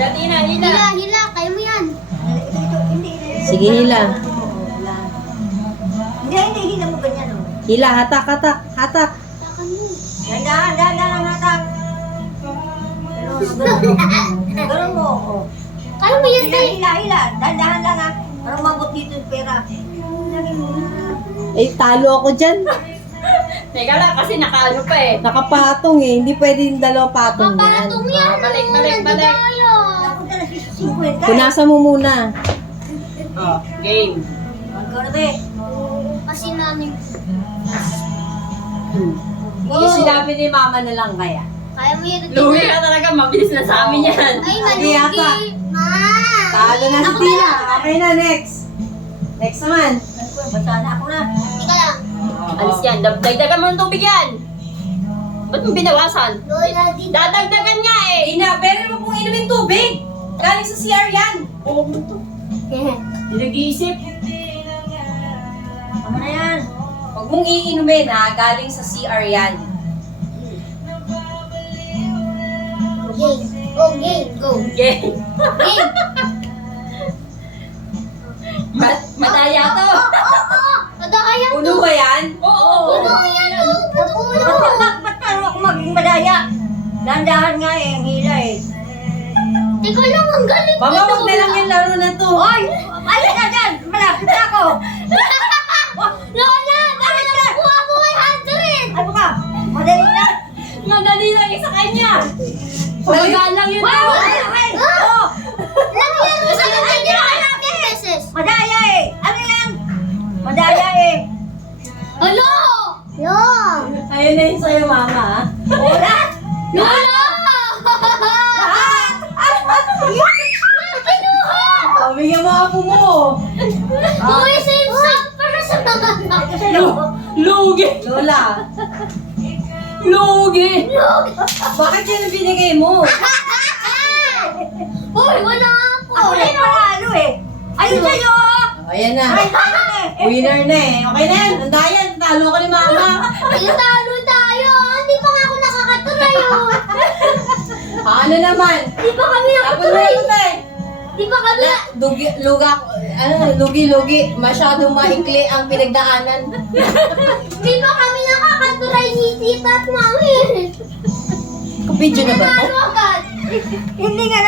Hila. Hila. Kaya mo yan. Sige, hila. Hindi, hila mo ganyan. Hila, hatak. Takan mo. Dahan, hatak. Ganun mo. Kaya mo yan, tay. Hila. Dahan lang ha. Parang mabot dito yung pera. Eh, talo ako dyan. Teka lang, kasi nakaano pa eh. Nakapatong eh. Hindi pwede yung dalawang patong yan. Papatong yan. Balik. Tayo. Dapat na 50. Punasan mo muna. Oh, game. Magkano ba eh? Kasi namin. Yung sinabi ni mama na lang kaya. Kaya mo yan. Luwi ka talaga, mabilis na sa amin yan. Ay, Sige, yata. malugi. Ma. Talo na si Ako Tina. na. Okay na, next. Next naman. Basta na ako na. Ika lang. Alis yan, dagdagan mo ng tubig yan. Ba't mo binawasan? Lola, di. Dadagdagan nga eh. Ina, pero mo pong inumin tubig. Galing sa CR yan. Oo mo to. Nag-iisip. Tama na yan. Huwag mong iinumin ha. Galing sa CR yan. Game. Oh, game. Go. Game. Game. Madaya to. Madaya to. Uno ba yan? Oo. Puno yan. Oh, puno. Ba't paano ako maging madaya? Dahan-dahan nga eh, ang hila eh. Teka lang, ang galing Mama, nito. wag na lang yung laro na to. Hoy! Alis na dyan! Malapit na ako! Lola, bakit nakukuha mo 100? Ano ka? Madali na! Madali lang yung sa kanya. Wala. Magaan lang yun. Wow! Oh! Lagyan mo sa kanya 10 pesos. Madaya eh! Ano yan? Madaya eh! Hello! Yo! Ayun na yun sa'yo, mama ha. Wala! Lola! Oh, bigyan mo ako mo. Uy, save some para sa mga Kasi no. Lugi. Lola, Lugi. bakit yun ang binigay mo? Uy, wala ako. Ako na yung panalo eh! Ayun sa'yo! Oh, ayan na. Ay, tayo na eh! Winner na eh. Okay na yan. Handa yan. Talo ka ni mama. Talo tayo. Hindi pa nga ako nakakatry. Ano naman? Di ba kami Tapos nakatry? na eh. Di ba kami na... Lugi. Masyadong maikli ang pinagdaanan. Di ba kami nakakatry ni tita at mami? Video na ba to? Talo agad. Hindi nga